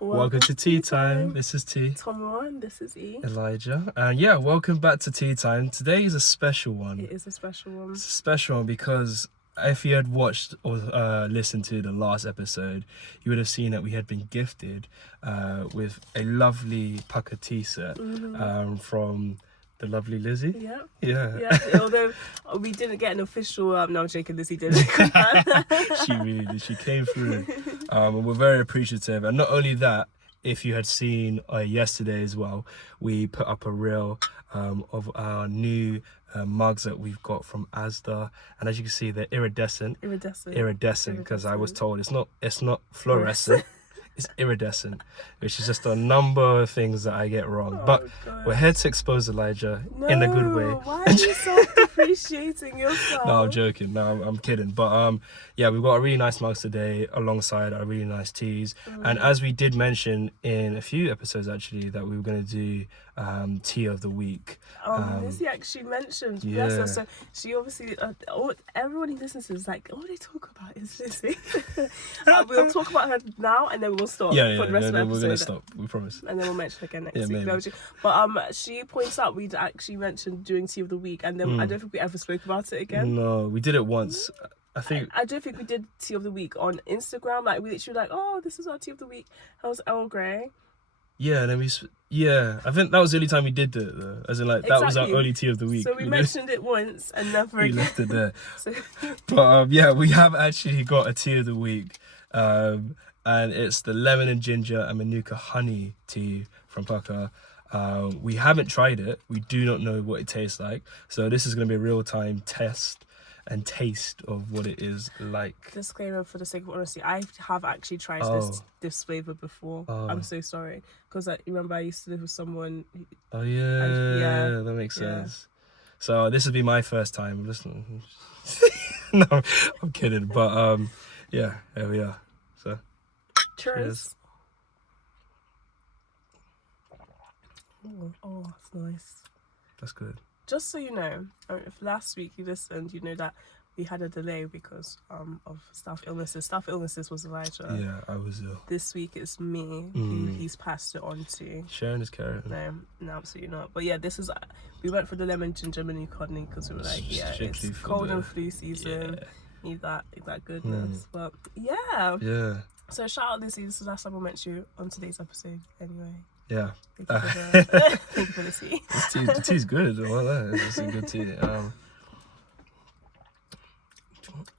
Welcome to Tea Time. This is T. Tomo, and this is E. Elijah. And yeah, welcome back to Tea Time. Today is a special one. It is a special one. It's a special one because if you had watched or listened to the last episode, you would have seen that we had been gifted with a lovely pucker tea set from the lovely Lizzie. Yeah. Yeah. Although we didn't get an official, no, I'm joking, Lizzie did. She really did. She came through. And we're very appreciative. And not only that, if you had seen yesterday as well, we put up a reel of our new mugs that we've got from Asda, and as you can see, they're iridescent because I was told it's not fluorescent. It's iridescent, which is just a number of things that I get wrong. But we're here to expose Elijah in a good way. Why are you so appreciating yourself? No, I'm joking. No, I'm kidding. But yeah, we've got a really nice mugs today alongside our really nice teas. And as we did mention in a few episodes actually, that we were going to do tea of the week. Lizzie actually mentioned, yeah. Bless her. So she obviously, everyone who listens to is like, all they talk about is Lizzie. We'll talk about her now and then we'll stop for the rest of the episode. We're going to stop, we promise. And then we'll mention her again next week. Maybe. But she points out we'd actually mentioned doing tea of the week, and then I don't think we ever spoke about it again. No, we did it once. I don't think we did tea of the week on Instagram. Like, we literally like, oh, this is our tea of the week. That was Earl Grey. Yeah, and then I think that was the only time we did it though. As in, like, that was our only tea of the week. So we mentioned it once and never again. We left it there. But yeah, we have actually got a tea of the week. And it's the lemon and ginger and manuka honey tea from Pucker. We haven't tried it. We do not know what it tastes like. So this is going to be a real-time test and taste of what it is like. Disclaimer, for the sake of honesty, I have actually tried this flavour before. I'm so sorry. Because remember I used to live with someone. Oh yeah, that makes sense. So this would be my first time listening. No, I'm kidding. But yeah, there we are. So cheers. Oh, that's nice. That's good. Just so you know, if last week you listened, you know that we had a delay because of staff illnesses. Staff illnesses was Elijah. Yeah, I was ill. This week it's me who he's passed it on to. Sharing his carrot. No, absolutely not. But yeah, this is we went for the lemon ginger manuka honey because we were like, yeah, it's cold and flu season. Yeah. Need that goodness. But yeah. So shout out Lizzie. This is the last time I met you on today's episode. Anyway. Yeah. Thank you for the tea. The tea's good. Well, it's a good tea.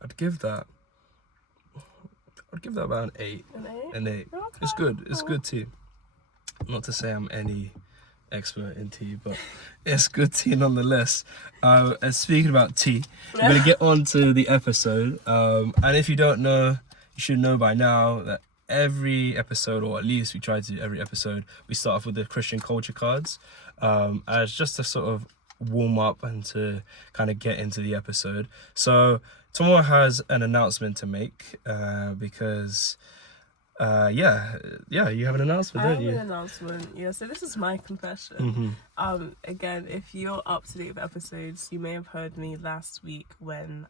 I'd give that about an 8. An 8. Okay. It's good. It's good tea. Not to say I'm any expert in tea, but it's good tea nonetheless. And speaking about tea, we're going to get on to the episode. And if you don't know, you should know by now that every episode, or at least we try to do every episode, we start off with the Christian culture cards as just to sort of warm up and to kind of get into the episode. So Tomo has an announcement to make because you have an announcement, don't you? I have an announcement, yeah. So this is my confession. Again, if you're up to date with episodes, you may have heard me last week when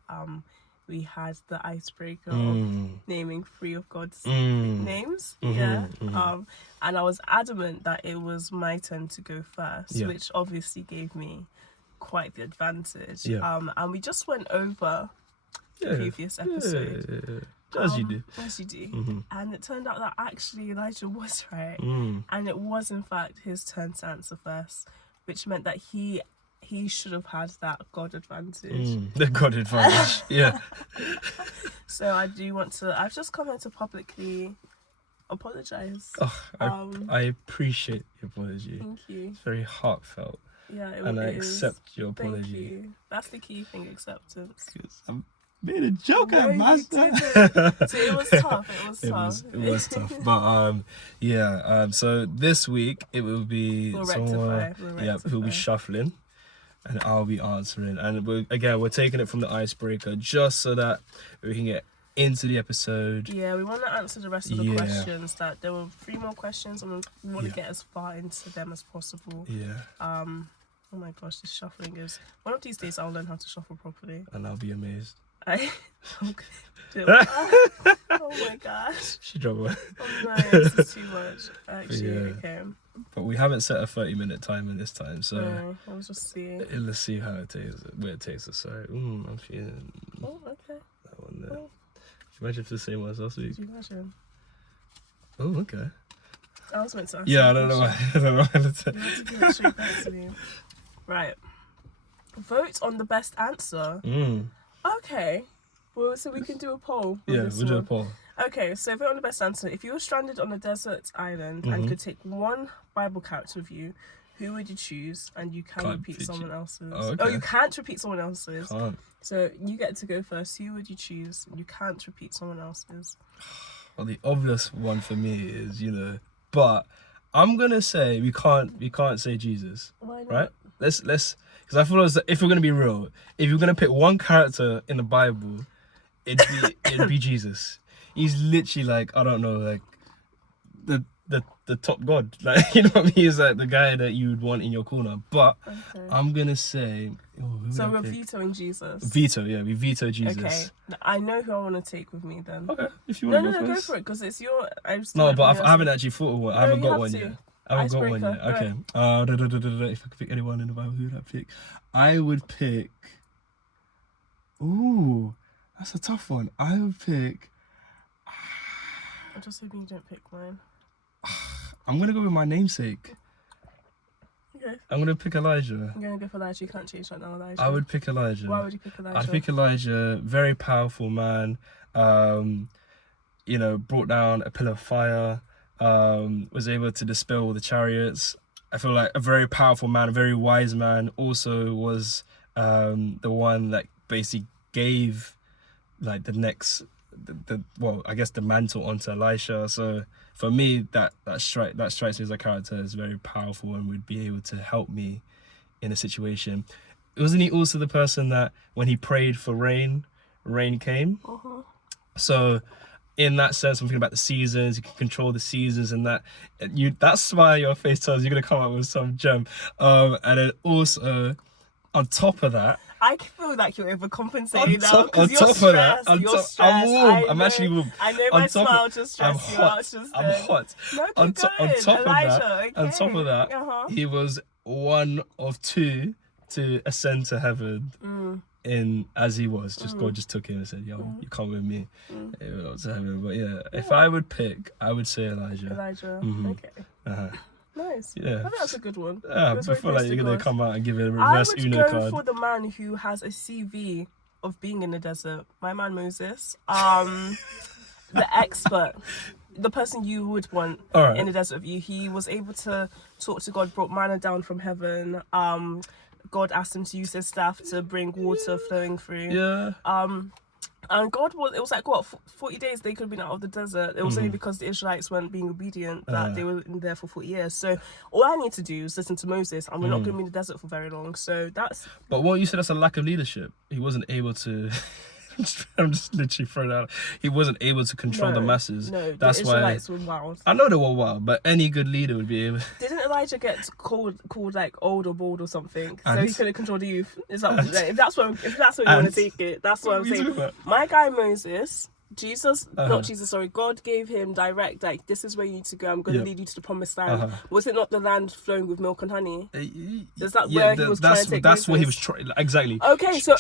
we had the icebreaker of naming 3 of God's names. And I was adamant that it was my turn to go first, which obviously gave me quite the advantage. And we just went over the previous episode. As you do. And it turned out that actually Elijah was right. And it was in fact his turn to answer first, which meant that he should have had that God advantage. The God advantage, yeah. So I've just come here to publicly apologise. I appreciate the apology. Thank you. It's very heartfelt. Yeah, and I accept your apology. Thank you. That's the key thing, acceptance. I'm being a joker, master. So it was tough. It was tough. But so this week it will be someone who'll be shuffling. And I'll be answering. And we're taking it from the icebreaker just so that we can get into the episode. Yeah, we want to answer the rest of the questions. That there were 3 more questions, and we want to get as far into them as possible. Yeah. Oh my gosh, this shuffling is... One of these days I'll learn how to shuffle properly. And I'll be amazed. Oh my gosh. She dropped one. Oh no, this is too much. Actually, Yeah. okay. But we haven't set a 30-minute timer this time, so No, I was just seeing. let's see how it takes, where it takes us. So, I'm feeling Oh, okay. that one there. Oh. Imagine if it's the same one as last week. Could you imagine? Oh, okay. I was meant to ask Yeah, you I a don't know why. question. I don't know why. You had to give it straight back to me. Right. Vote on the best answer. Okay. Well, so we can do a poll. Yeah, this we'll do a one. poll. Okay, so vote on the best answer. If you were stranded on a desert island and could take one Bible character with you, who would you choose? And you can repeat someone else's. Oh, okay. Oh, you can't repeat someone else's. Can't. So you get to go first. Who would you choose? You can't repeat someone else's. Well, the obvious one for me is, but I'm gonna say we can't say Jesus. Why not? Right? Let's because I feel as if we're gonna be real, if you're gonna pick one character in the Bible, it'd be Jesus. He's literally like, I don't know, like the top god. Like, you know what I mean? He's like the guy that you would want in your corner. But Okay. I'm gonna say, who So would I we're pick? vetoing Jesus. Veto, yeah, we veto Jesus. Okay. I know who I want to take with me then. Okay, if you No, want to go first. for it, because it's your. No, but I haven't actually thought of one. I haven't you got have one to. yet. I haven't got one yet. Icebreaker, Okay. If I could pick anyone in the Bible, who would I pick? I would pick. Ooh, that's a tough one. I would pick. I'm just hoping you don't pick mine. I'm gonna go with my namesake. Okay. I'm gonna pick Elijah. I'm going to go for Elijah. You can't change that now, Elijah. I would pick Elijah. Why would you pick Elijah? I'd pick Elijah. Very powerful man. Brought down a pillar of fire. Was able to dispel all the chariots. I feel like a very powerful man, a very wise man. Also was the one that basically gave like the next, I guess the mantle onto Elisha. So for me, that strikes me as a character as very powerful and would be able to help me in a situation. Wasn't he also the person that when he prayed for rain came? Uh-huh. So in that sense, I'm thinking about the seasons. You can control the seasons, and that smile on your face tells you're gonna come up with some gem. And then also, on top of that, I feel like you're overcompensating now on because you're top of stressed. that, You're stressed. I'm warm. I'm actually warm. I know On my top smile of- just I'm stressed you out. hot. Just I'm then. hot. No, On keep top going. of that, Elijah, okay. on top of that, Uh-huh. he was one of two to ascend to heaven. As he was, God just took him and said, "Yo, you come with me." He went up to heaven. But yeah, if I would pick, I would say Elijah. Elijah. Okay. Nice. Yeah. I think that's a good one. Yeah, It was I very feel like close to you're gonna God. come out and give it a I reverse would Uno go card. for the man who has a CV of being in the desert. My man Moses. The expert. The person you would want All right. in the desert of you. He was able to talk to God, brought manna down from heaven. God asked him to use his staff to bring water flowing through. Yeah. And God it was like, what, 40 days they could have been out of the desert. It was only because the Israelites weren't being obedient that they were in there for 40 years. So all I need to do is listen to Moses, and we're not going to be in the desert for very long. So that's... But what you said, that's a lack of leadership. He wasn't able to. I'm just literally throwing it out. He wasn't able to control the masses. No, That's the why. Israelites were wild. I know they were wild, but any good leader would be able. Didn't Elijah get called like old or bald or something? So And? he couldn't control the youth. Is that, if that's where you want to take it, that's what I'm What are you saying. talking about? My guy Moses, Uh-huh. not Jesus, sorry, God gave him direct, like, this is where you need to go. I'm going to Yep. lead you to the promised land. Uh-huh. Was it not the land flowing with milk and honey? Is that Yeah, where he was trying to take that's what he was Moses? trying. Exactly. Okay, so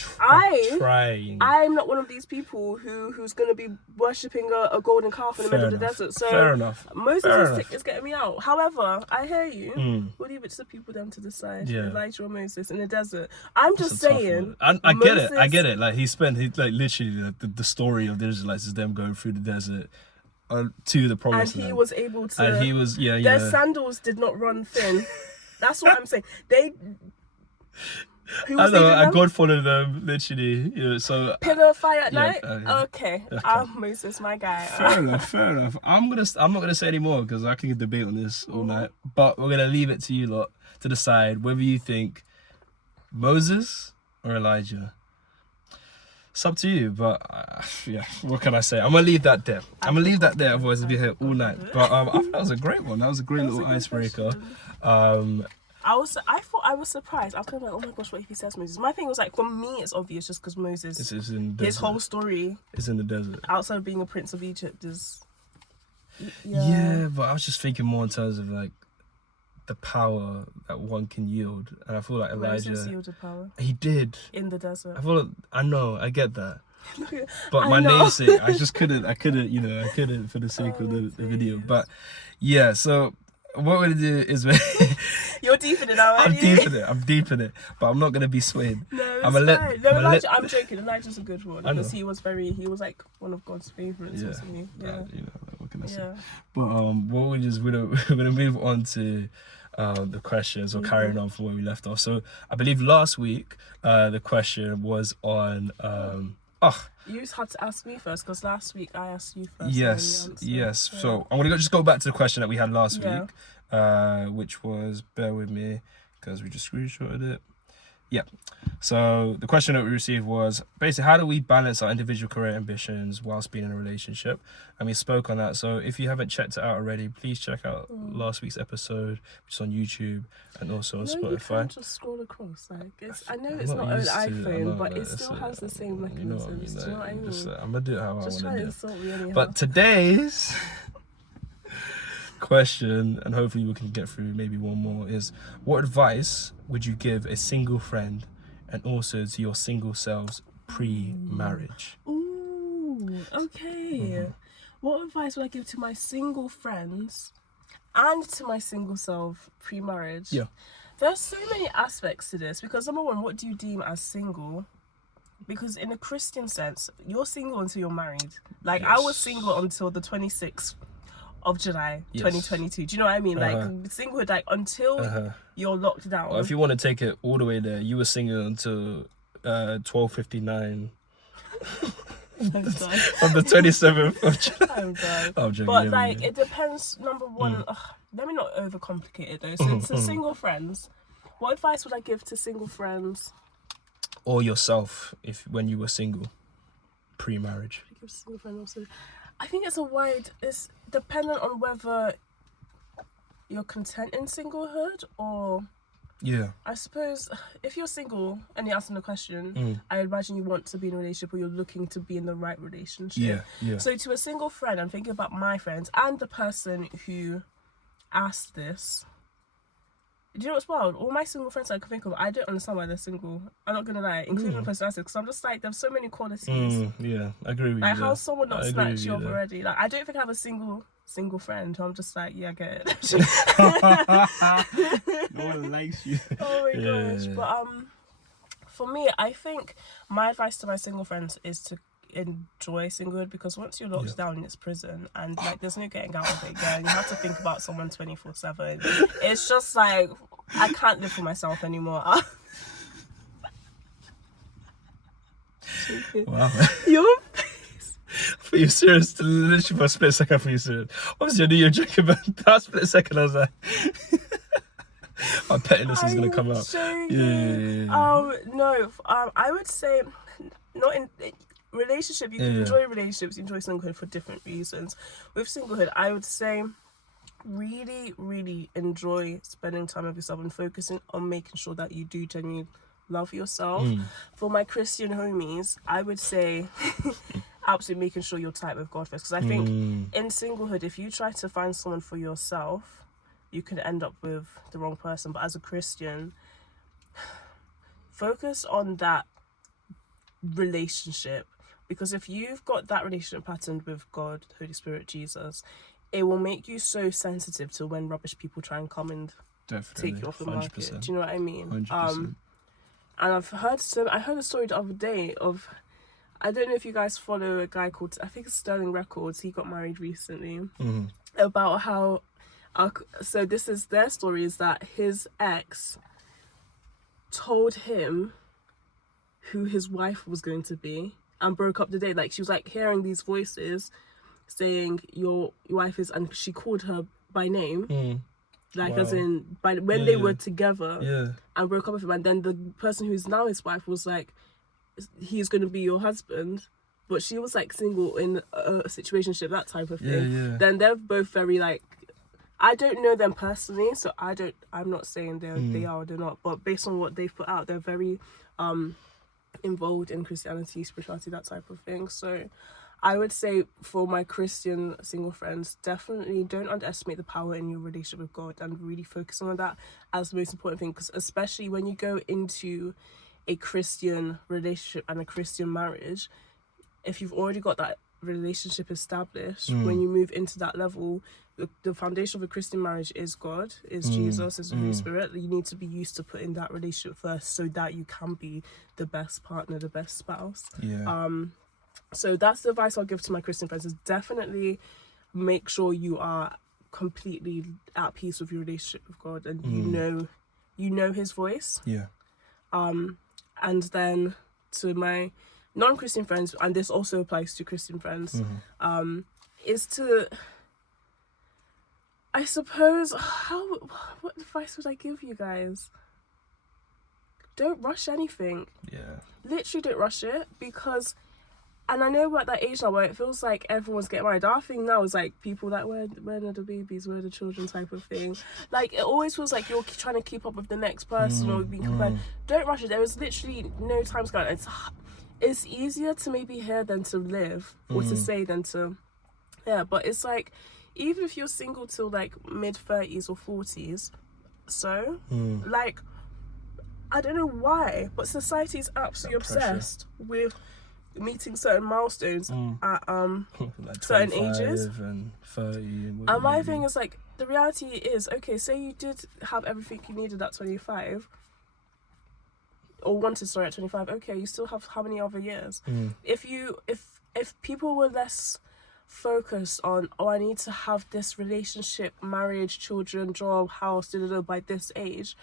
trying. I'm not one of these people who's going to be worshipping a golden calf in the Fair middle of the enough. desert. So Fair enough. Moses Fair is, enough. is getting me out. However, I hear you. Mm. We'll leave it to the people then to decide. Yeah. Elijah or Moses in the desert. I'm That's just a tough saying. one. I get it. I Moses- get it. Like he literally the story of the Israelites is them going through the desert to the And promised he land. was able to. And he was Their sandals did not run thin. That's what I'm saying. Who I was know. leading And them? God followed them literally. So Pillar of fire at yeah, night. yeah. Okay. Moses, my guy. fair enough. Fair enough. I'm not gonna say any more because I can debate on this all night. But we're gonna leave it to you lot to decide whether you think Moses or Elijah. It's up to you, but yeah, what can I say? I'm gonna leave that there. Otherwise, we'll be here all night. But I think that was a great one. That was a great little icebreaker. I thought I was surprised. I was kind of like, oh my gosh, what if he says Moses? My thing was like, for me, it's obvious just because Moses, It's in the his desert. whole story It's in the desert. outside of being a prince of Egypt is. Yeah, but I was just thinking more in terms of like the power that one can yield, and I feel like Elijah. Moses yielded power He did in the desert. I feel like, I know, I get that. But I my know. namesake, I couldn't for the sake of the video. But yeah, so what we're gonna do is You're deep in it now, I'm aren't you? deep in it, but I'm not gonna be swayed. No, I'm fine. I'm joking. Elijah's a good one I know. because he was like one of God's favorites, wasn't he? Yeah. What can I say? Yeah. But we're gonna move on to the questions, or carrying on from where we left off. So I believe last week the question was on You had to ask me first because last week I asked you first. yes. Yeah. So I'm gonna just go back to the question that we had last Yeah. week, which was, bear with me because we just screenshotted it. Yeah. So the question that we received was basically, how do we balance our individual career ambitions whilst being in a relationship? And we spoke on that. So if you haven't checked it out already, please check out last week's episode, which is on YouTube and also on Spotify. You can't just scroll across. Like I know it's not an iPhone, but it still has the same mechanisms. Do you know what I mean? I'm gonna do it how I want to do it. Just try to insult me anyhow. But today's question, and hopefully we can get through maybe one more, is what advice would you give a single friend and also to your single selves pre-marriage? Ooh, okay. What advice would I give to my single friends and to my single self pre-marriage? Yeah. There's so many aspects to this because number one, what do you deem as single? Because in a Christian sense, you're single until you're married. Like I was single until the 26th of July 2022. Do you know what I mean? Like singlehood, like until you're locked down. Well, if you want to take it all the way there, you were single until 12:59 on the 27th of July. I'm done. I'm joking, but like it depends. Number one, let me not overcomplicate it though. So to single friends, what advice would I give to single friends? Or yourself, when you were single pre-marriage? I give single friend also. I think it's dependent on whether you're content in singlehood or... Yeah. I suppose if you're single and you're asking the question, I imagine you want to be in a relationship or you're looking to be in the right relationship. Yeah. So to a single friend, I'm thinking about my friends and the person who asked this. Do you know what's wild? All my single friends I can think of, I don't understand why they're single. I'm not gonna lie, including the person I said, because I'm just like, there's so many qualities. Yeah, I agree with you. Like, how's someone not snatched you up there. already? Like, I don't think I have a single friend who I'm just like, yeah, I get it. No one likes you. Oh my gosh. But for me, I think my advice to my single friends is to enjoy singlehood, because once you're locked down, it's prison, and like there's no getting out of it again. You have to think about someone 24/7. It's just like I can't live for myself anymore. Wow. Your For you serious? Literally for a split second, for you serious. Obviously, I knew you were joking, but that split second, I was like, my pettiness is gonna come out. No. I would say not in relationship. You can enjoy relationships, enjoy singlehood for different reasons. With singlehood, I would say really, really enjoy spending time with yourself and focusing on making sure that you do genuinely love yourself. For my Christian homies, I would say absolutely making sure you're tight with God first, because I think in singlehood, if you try to find someone for yourself, you can end up with the wrong person. But as a Christian, focus on that relationship, because if you've got that relationship patterned with God, Holy Spirit, Jesus, it will make you so sensitive to when rubbish people try and come and take you off the market. 100%. Do you know what I mean? 100%. And I heard a story the other day of, I don't know if you guys follow a guy called, I think it's Sterling Records, he got married recently, about how, so this is their story, is that his ex told him who his wife was going to be and broke up the date. Like, she was like hearing these voices saying your wife is, and she called her by name, like as in by when they were together, and broke up with him. And then the person who's now his wife was like, he's going to be your husband, but she was like single in a situationship, that type of thing. Then they're both very like I don't know them personally, so I'm not saying they are or they're not, but based on what they've put out, they're very involved in Christianity, spirituality, that type of thing. So I would say for my Christian single friends, definitely don't underestimate the power in your relationship with God and really focusing on that as the most important thing, because especially when you go into a Christian relationship and a Christian marriage, if you've already got that relationship established, when you move into that level, the foundation of a Christian marriage is God, is Jesus, is the Holy Spirit. You need to be used to putting that relationship first so that you can be the best partner, the best spouse. So that's the advice I'll give to my Christian friends, is definitely make sure you are completely at peace with your relationship with God, and you know his voice. And then to my non-Christian friends, and this also applies to Christian friends, is to, I suppose, what advice would I give you guys? Don't rush anything. Literally don't rush it, because, and I know we're at that age now where it feels like everyone's getting married. Our thing now is like people that where are the babies, where are the children type of thing. Like it always feels like you're trying to keep up with the next person or being compared. Don't rush it. There is literally no time scale. It's easier to maybe hear than to live, or to say than to, but it's like, even if you're single till like mid-30s or 40s, so like, I don't know why, but society is absolutely obsessed with meeting certain milestones at like certain ages and 30 and my thing is like, the reality is, okay, say you did have everything you needed at 25, or wanted, sorry, at 25, okay, you still have how many other years? If people were less focused on, I need to have this relationship, marriage, children, job, house, by this age,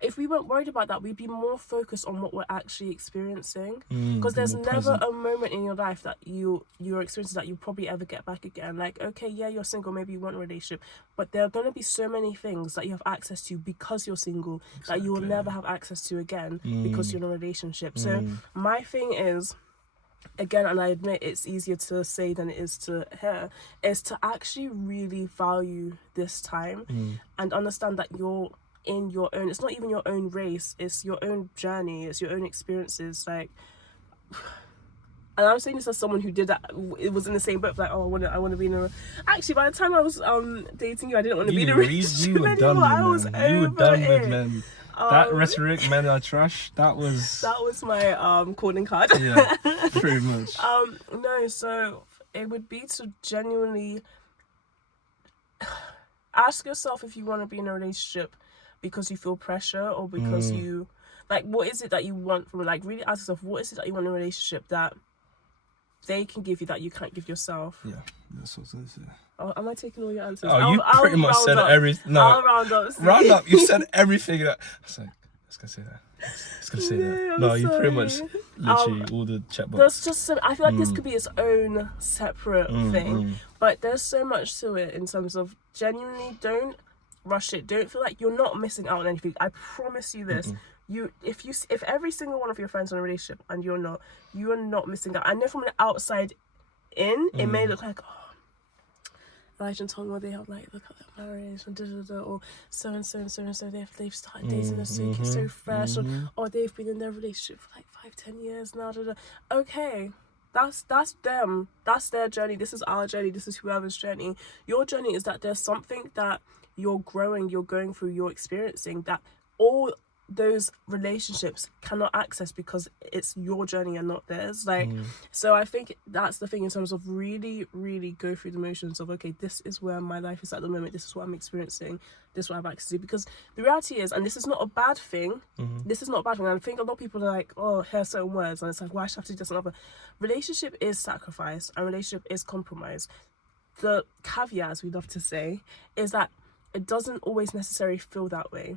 if we weren't worried about that, we'd be more focused on what we're actually experiencing, because there's never a moment in your life that you're experiencing that you probably ever get back again. Like, okay, yeah, you're single, maybe you want a relationship, but there are going to be so many things that you have access to because you're single that you will never have access to again because you're in a relationship. So my thing is, again, and I admit it's easier to say than it is to hear, is to actually really value this time and understand that you're in your own, it's not even your own race, it's your own journey, it's your own experiences. Like, and I'm saying this as someone who did that, it was in the same boat, like, oh, I want to be in a, actually by the time I was dating you, I didn't want to be in a relationship you were anymore. done with men. You were done with it. men. That rhetoric, men are trash, that was my calling card. Yeah, pretty much. No, so it would be to genuinely ask yourself if you want to be in a relationship because you feel pressure, or because you, like, what is it that you want from it? Like, really ask yourself, what is it that you want in a relationship that they can give you that you can't give yourself? Yeah, that's what it is. Oh, am I taking all your answers? Oh, you pretty much said everything. No, I'll round up. Round up. You said everything. I was like, let's go say that. Let's go say that. No, you pretty much literally all the chat box. There's just so, I feel like this could be its own separate thing, but there's so much to it in terms of genuinely don't rush it. Don't feel like you're not missing out on anything. I promise you this. If every single one of your friends are in a relationship and you're not, you are not missing out. I know from the outside in, it may look like, oh, Elijah and Tonga, they have like, look at their marriage and or so and so and so and so, they've started dating, they're so fresh, or they've been in their relationship for like 5-10 years now. Okay, that's them, that's their journey. This is our journey, this is whoever's journey. Your journey is that there's something that you're growing, you're going through, you're experiencing, that all those relationships cannot access because it's your journey and not theirs. Like, so I think that's the thing in terms of really, really go through the motions of, okay, this is where my life is at the moment, this is what I'm experiencing, this is what I have access to. Because the reality is, and this is not a bad thing, this is not a bad thing, and I think a lot of people are like, oh, hear certain words, and it's like, why should I have to do this and other? Relationship is sacrifice, and relationship is compromise. The caveat, as we love to say, is that it doesn't always necessarily feel that way.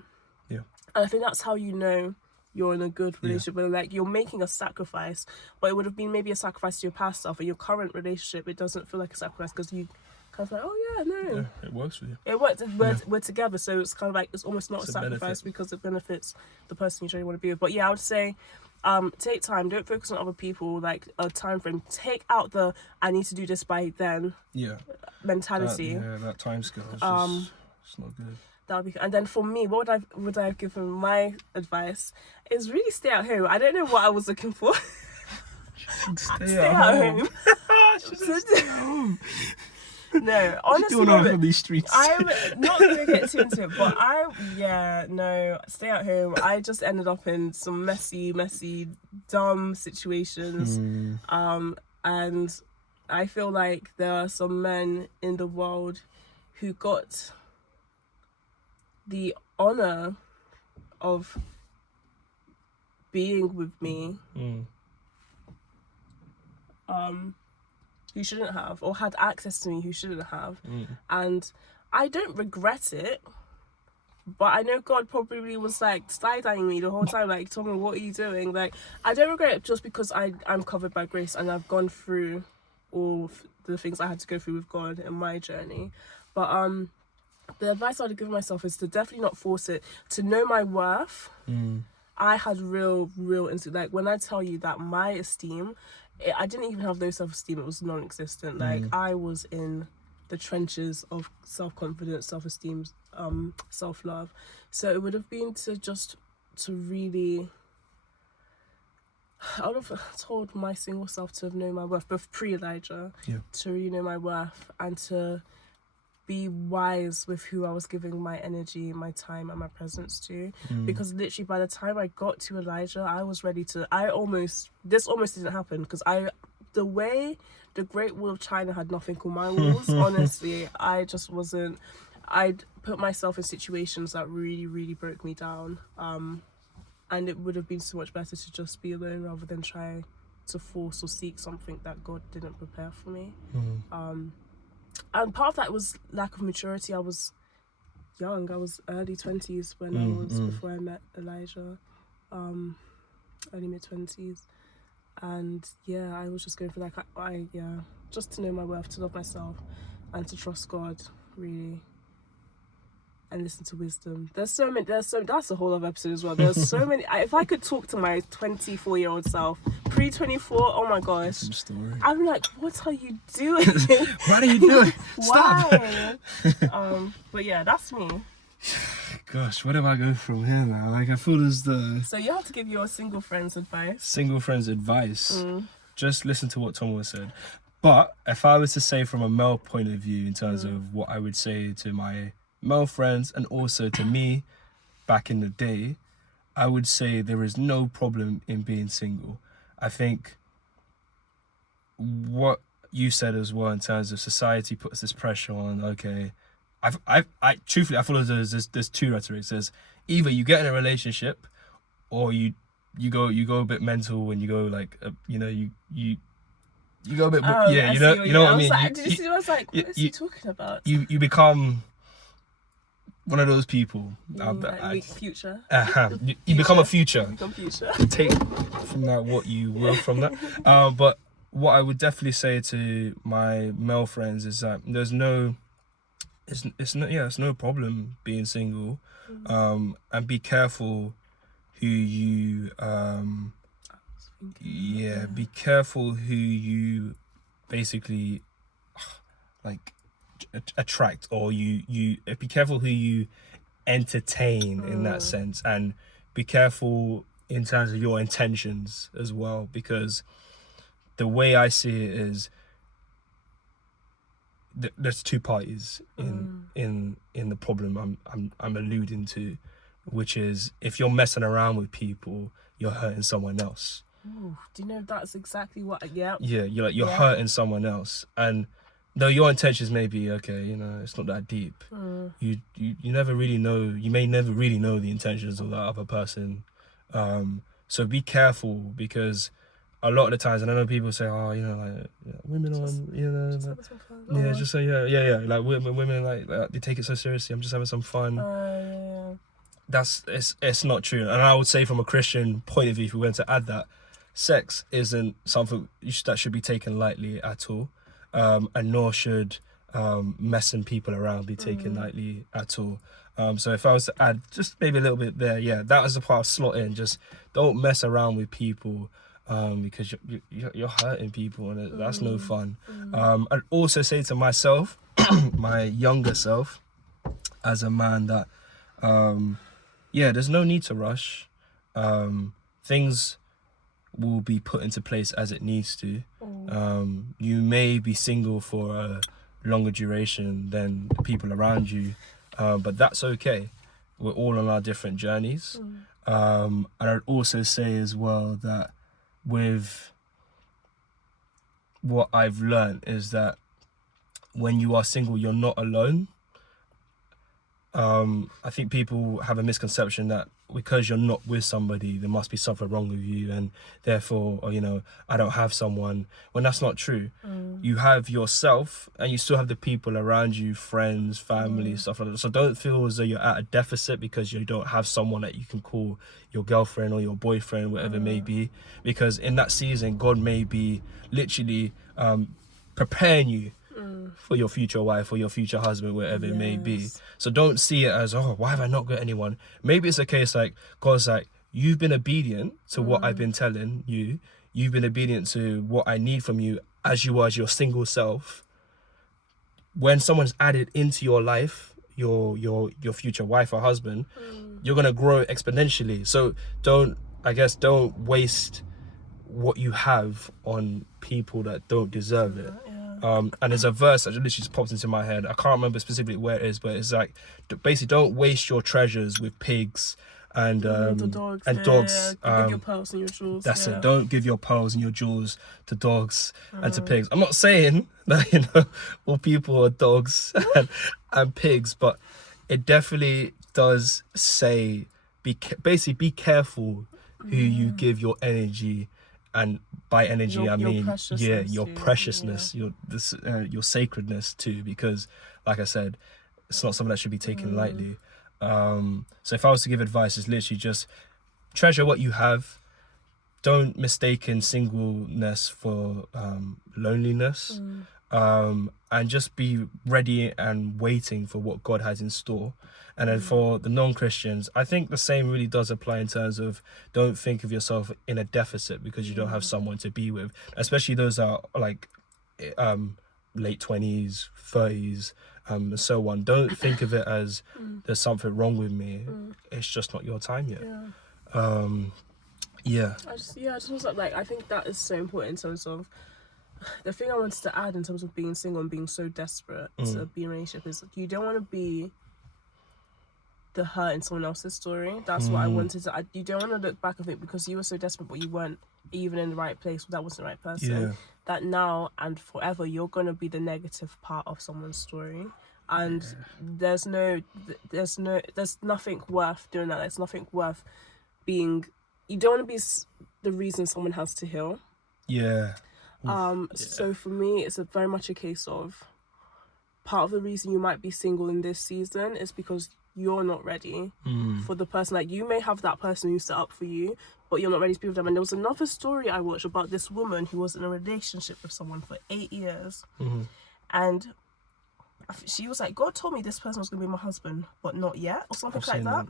Yeah. And I think that's how you know you're in a good relationship, where like you're making a sacrifice, but it would have been maybe a sacrifice to your past self. In your current relationship, it doesn't feel like a sacrifice because you kind of like, oh yeah, no. Yeah, it works for you. It works. We're together, so it's kind of like, it's almost not a sacrifice because it benefits the person you really want to be with. But yeah, I would say, take time. Don't focus on other people, like a time frame. Take out the I need to do this by then mentality. That time scale is just It's not good. That would be. And then for me, what would I have given my advice? Is really stay at home. I don't know what I was looking for. Stay at home. Stay at home. No, honestly, doing on these streets? I'm not going to get too into it, but stay at home. I just ended up in some messy, dumb situations. And I feel like there are some men in the world who got the honor of being with me. Who shouldn't have, or had access to me who shouldn't have. And I don't regret it, but I know God probably was like side-eyeing me the whole time, like, Tommy, what are you doing? Like, I don't regret it just because I'm covered by grace and I've gone through all the things I had to go through with God in my journey. But the advice I would give myself is to definitely not force it, to know my worth. I had real instinct. Like, when I tell you that my esteem, I didn't even have low self-esteem. It was non-existent. Like, I was in the trenches of self-confidence, self-esteem, self-love. So it would have been to really, I would have told my single self to have known my worth, but pre-Elijah, to really know my worth and to be wise with who I was giving my energy, my time, and my presence to. Because literally by the time I got to Elijah, I was ready to. This almost didn't happen because the way the Great Wall of China had nothing on my walls. Honestly, I just wasn't. I'd put myself in situations that really broke me down. And it would have been so much better to just be alone rather than try to force or seek something that God didn't prepare for me. And part of that was lack of maturity. I was young. I was early 20s when I was before I met Elijah. Early mid-20s. And yeah, I was just going for like just to know my worth, to love myself, and to trust God, really, and listen to wisdom. That's a whole other episode as well. There's so many. If I could talk to my 24-year-old self, pre-24, oh my gosh, some story. I'm like, what are you doing? What are you doing? Stop. Why? But yeah, that's me. Gosh, where do I go from here now? Like, I feel as the... So you have to give your single friends advice. Single friends advice. Just listen to what Tom said. But if I was to say from a male point of view, in terms of what I would say to my male friends and also to me back in the day, I would say there is no problem in being single. I think what you said as well in terms of society puts this pressure on, okay, I truthfully, I feel as though there's two rhetorics. There's either you get in a relationship or you go a bit mental and you go like, you go a bit, you know what I mean? Like, did you see what I was like, what is he talking about? You become one of those people. Like future. You become a future. Become future. Take from that what you will from that. But what I would definitely say to my male friends is that there's no problem being single. And be careful who you be careful who you basically like attract, or you be careful who you entertain in that sense, and be careful in terms of your intentions as well, because the way I see it is there's two parties in the problem I'm alluding to, which is if you're messing around with people, you're hurting someone else. Ooh, do you know that's exactly what? Yeah, you're hurting someone else, and though your intentions may be okay, it's not that deep. You never really know. You may never really know the intentions of that other person. So be careful, because a lot of the times, and I know people say, women like women like they take it so seriously. I'm just having some fun. It's not true. And I would say from a Christian point of view, if we went to add that, sex isn't something that should be taken lightly at all, and nor should messing people around be taken lightly at all. So if I was to add just maybe a little bit there, that was the part of slot in. Just don't mess around with people, because you're hurting people, and that's no fun. I'd also say to myself, my younger self, as a man that, there's no need to rush. Things will be put into place as it needs to. You may be single for a longer duration than the people around you, but that's okay. We're all on our different journeys. And I'd also say as well that with what I've learned is that when you are single, you're not alone. I think people have a misconception that because you're not with somebody, there must be something wrong with you, and therefore, I don't have someone. When that's not true. You have yourself, and you still have the people around you, friends, family, stuff like that. So don't feel as though you're at a deficit because you don't have someone that you can call your girlfriend or your boyfriend, whatever it may be. Because in that season, God may be literally preparing you for your future wife or your future husband, whatever it may be. So don't see it as, why have I not got anyone? Maybe it's a case like, God's like, you've been obedient to what I've been telling you. You've been obedient to what I need from you as you are as your single self. When someone's added into your life, your future wife or husband, you're going to grow exponentially. So don't waste what you have on people that don't deserve it. And there's a verse that literally just pops into my head. I can't remember specifically where it is, but it's like, basically, don't waste your treasures with pigs and dogs. Give your pearls and your jewels. That's it. Don't give your pearls and your jewels to dogs and to pigs. I'm not saying that all people are dogs and pigs, but it definitely does say be careful who you give your energy. And by energy, I mean, your preciousness, your sacredness too, because like I said, it's not something that should be taken lightly. So if I was to give advice, it's literally just treasure what you have. Don't mistaken singleness for loneliness. And just be ready and waiting for what God has in store. And then for the non-Christians, I think the same really does apply in terms of don't think of yourself in a deficit because you don't have someone to be with, especially those that are like late 20s, 30s, and so on. Don't think of it as there's something wrong with me. It's just not your time yet. I just was like, I think that is so important in terms of the thing I wanted to add in terms of being single and being so desperate to be in a relationship is you don't want to be the hurt in someone else's story. That's what I wanted to. You don't want to look back and think because you were so desperate but you weren't even in the right place, that wasn't the right person, that now and forever you're going to be the negative part of someone's story. And there's nothing worth doing that. There's nothing worth being. You don't want to be the reason someone has to heal. So for me, it's very much a case of part of the reason you might be single in this season is because you're not ready for the person. Like, you may have that person who's set up for you, but you're not ready to be with them. And there was another story I watched about this woman who was in a relationship with someone for 8 years. And she was like, God told me this person was going to be my husband, but not yet, or something like that.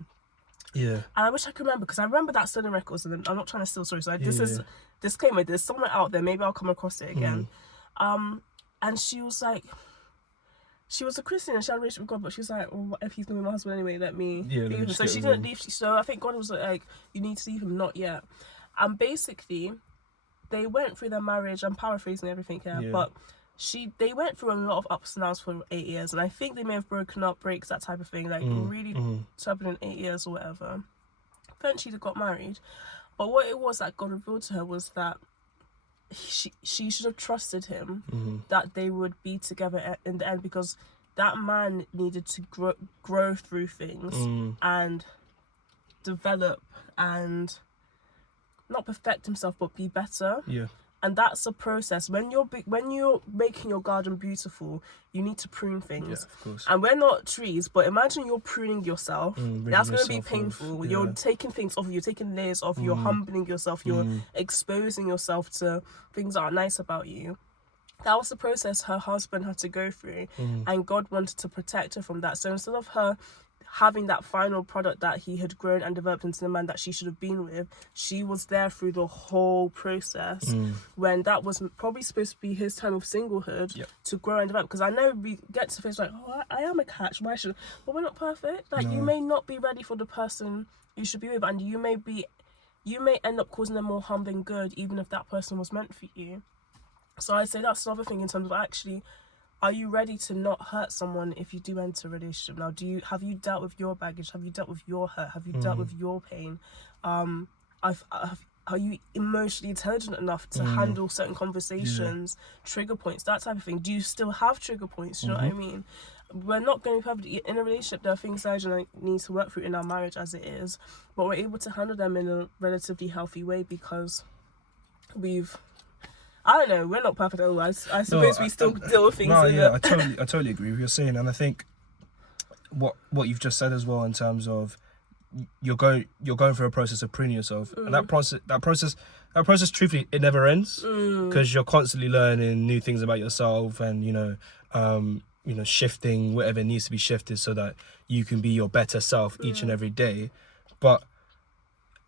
And I wish I could remember, because I remember that stolen records, and I'm not trying to steal stories. So this is disclaimer. There's someone out there. Maybe I'll come across it again. And she was like, she was a Christian and she had a relationship with God, but she was like, well, if he's gonna be my husband anyway, let me leave him. So she didn't leave. So I think God was like, you need to leave him, not yet. And basically, they went through their marriage. I'm paraphrasing everything here, but they went through a lot of ups and downs for 8 years, and I think they may have broken up, breaks, that type of thing, like really turbulent 8 years or whatever. Eventually, they got married, but what it was that God revealed to her was that she should have trusted him that they would be together in the end, because that man needed to grow through things and develop and not perfect himself but be better. And that's a process. When you're making your garden beautiful, you need to prune things. Of course. And we're not trees, but imagine you're pruning yourself. That's going to be painful. You're taking things off. You're taking layers off. You're humbling yourself. You're exposing yourself to things that aren't nice about you. That was the process her husband had to go through, and God wanted to protect her from that. So instead of her having that final product that he had grown and developed into the man that she should have been with. She was there through the whole process when that was probably supposed to be his time of singlehood to grow and develop. Because I know we get to the phase like, oh, I am a catch, why should, but we're not perfect. Like, you may not be ready for the person you should be with, and you may end up causing them more harm than good, even if that person was meant for you. So I'd say that's another thing in terms of actually, are you ready to not hurt someone if you do enter a relationship? Now, have you dealt with your baggage? Have you dealt with your hurt? Have you dealt with your pain? Are you emotionally intelligent enough to handle certain conversations, trigger points, that type of thing? Do you still have trigger points? You know what I mean? We're not going to be perfect. In a relationship, there are things that I need to work through in our marriage as it is, but we're able to handle them in a relatively healthy way because I don't know, we're not perfect otherwise. I suppose we still deal with things. I totally agree with what you're saying, and I think what you've just said as well in terms of you're going through a process of pruning yourself, and that process truthfully it never ends because you're constantly learning new things about yourself, and shifting whatever needs to be shifted so that you can be your better self each and every day. And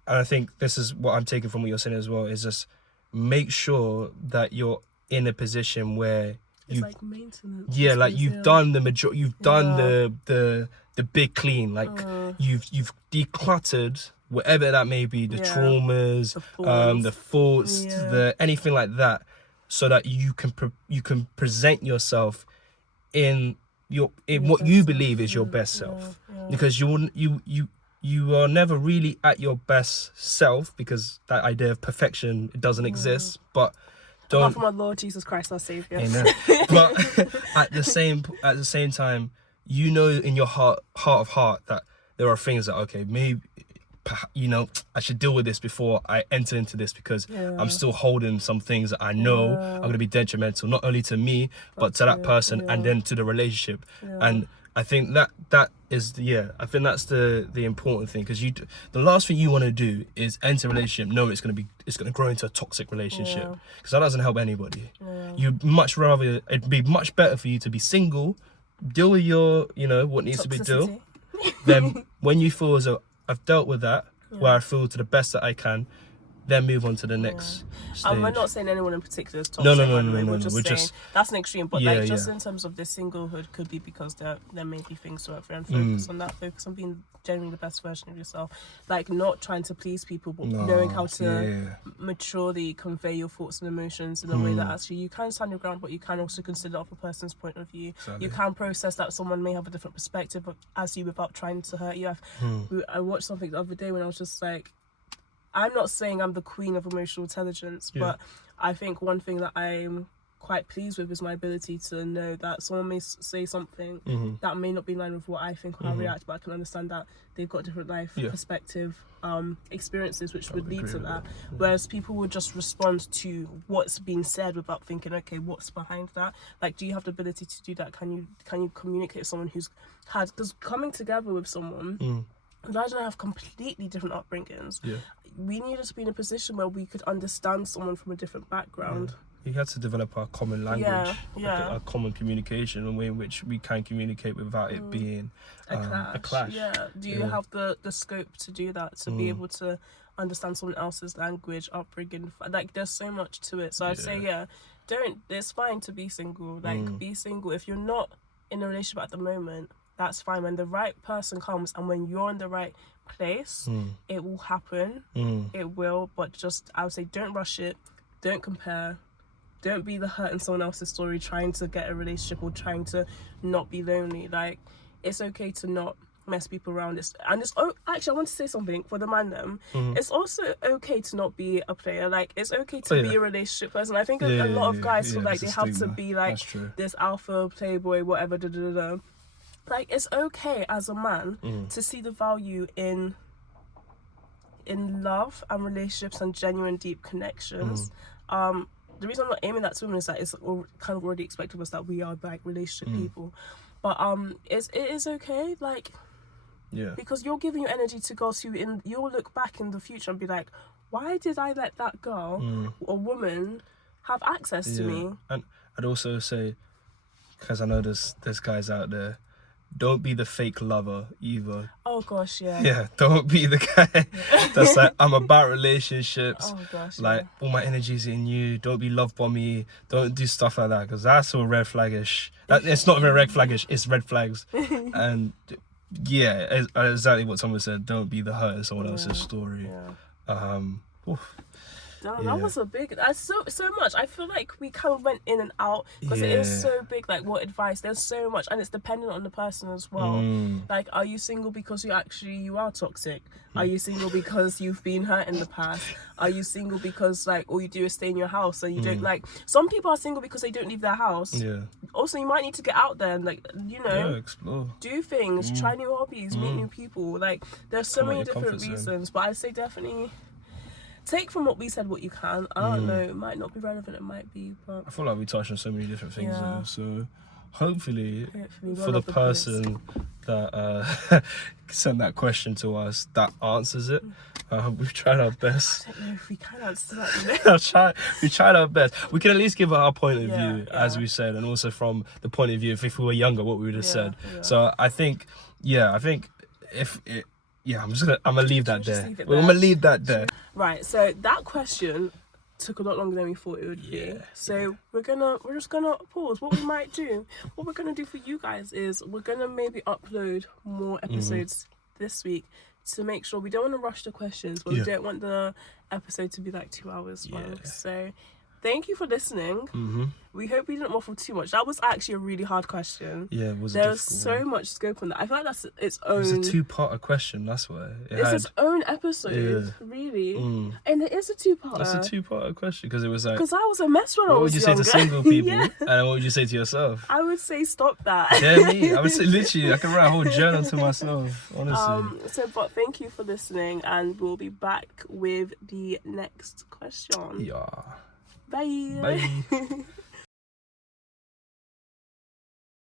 I think this is what I'm taking from what you're saying as well, is just make sure that you're in a position where it's like maintenance. Yeah, like you've done the majority. You've done the big clean. Like you've decluttered whatever that may be, the traumas, the thoughts, the anything like that, so that you can present yourself in what you believe is your best self. Because you are never really at your best self, because that idea of perfection, it doesn't exist. But apart from our Lord Jesus Christ, our Savior. Amen. But at the same time, in your heart of heart that there are things that, okay, maybe I should deal with this before I enter into this, because I'm still holding some things that I know are going to be detrimental, not only to me but to that person and then to the relationship. And I think that is I think that's the important thing, because the last thing you want to do is enter a relationship knowing it's going to grow into a toxic relationship, because that doesn't help anybody. You'd much rather, it'd be much better for you to be single, deal with your what needs to be dealt, then when you feel as though I've dealt with that, where I feel to the best that I can, then move on to the next stage. We're not saying anyone in particular is toxic. No. We're just saying that's an extreme. But just in terms of this singlehood, could be because there may be things to work for, and focus on that. Focus on being genuinely the best version of yourself. Like, not trying to please people, but knowing how to maturely convey your thoughts and emotions in a way that actually you can stand your ground, but you can also consider the other person's point of view. Exactly. You can process that someone may have a different perspective as you without trying to hurt you. I watched something the other day when I was just like, I'm not saying I'm the queen of emotional intelligence, but I think one thing that I'm quite pleased with is my ability to know that someone may say something that may not be in line with what I think or how I react, but I can understand that they've got different life perspective, experiences which would lead to that. Whereas people would just respond to what's being said without thinking, okay, what's behind that? Like, do you have the ability to do that? Can you communicate with someone who's had, because coming together with someone, Raj and I have completely different upbringings. We needed to be in a position where we could understand someone from a different background. We had to develop a common language, a common communication, a way in which we can communicate without it being a clash. Do you have the scope to do that, to be able to understand someone else's language, upbringing? Like, there's so much to it. So I'd say, it's fine to be single. Like, be single. If you're not in a relationship at the moment, that's fine. When the right person comes and when you're in the right place, it will happen. It will. But just, I would say, don't rush it. Don't compare. Don't be the hurt in someone else's story trying to get a relationship or trying to not be lonely. Like, it's okay to not mess people around. Actually, I want to say something for the man them. It's also okay to not be a player. Like, it's okay to be a relationship person. I think a lot of guys feel like they have to be like this alpha playboy, whatever. Like, it's okay as a man to see the value in love and relationships and genuine deep connections. The reason I'm not aiming that to women is that it's kind of already expected of us that we are like relationship people. But it is okay, like, because you're giving your energy to girls who you'll look back in the future and be like, why did I let that girl or woman have access to me? And I'd also say, because I know there's guys out there, don't be the fake lover either. Oh gosh, yeah. Yeah, don't be the guy that's like, I'm about relationships. Oh gosh, like all my energy's in you. Don't be love bomby. Don't do stuff like that, because that's all red flaggish. It's not even red flaggish. It's red flags. And yeah, exactly what someone said. Don't be the hurt in someone else's story. Yeah. Oof. That was a big. That's so much. I feel like we kind of went in and out because it is so big. Like, what advice? There's so much, and it's dependent on the person as well. Like, are you single because you are toxic? Are you single because you've been hurt in the past? Are you single because like all you do is stay in your house and you don't like? Some people are single because they don't leave their house. Yeah. Also, you might need to get out there and like explore, do things, try new hobbies, meet new people. Like, there's so many different reasons, but I'd say definitely take from what we said what you can. I don't know, it might not be relevant, it might be, but I feel like we touched on so many different things there. So hopefully for the the person that sent that question to us, that answers it. We've tried our best. I don't know if we can answer that. We tried our best. We can at least give our point of view, as we said, and also from the point of view if we were younger, what we would have said. So I think if it, I'm gonna leave that there. We're gonna leave that there. Right. So that question took a lot longer than we thought it would be. So we're just gonna pause. What we're gonna do for you guys is we're gonna maybe upload more episodes this week to make sure we don't want to rush the questions, but we don't want the episode to be like 2 hours long. So thank you for listening. We hope we didn't waffle too much. That was actually a really hard question. Yeah, it was. There's so much scope on that. I feel like that's its own. It's a two-parter question. That's why it's its own episode, really. And it is a two-parter. It's a two-parter question because it was like. Because I was a mess when I was younger. What would you say to single people? And what would you say to yourself? I would say stop that. Yeah, me. I would say literally. I can write a whole journal to myself. Honestly. But thank you for listening, and we'll be back with the next question. Yeah. Bye. Bye.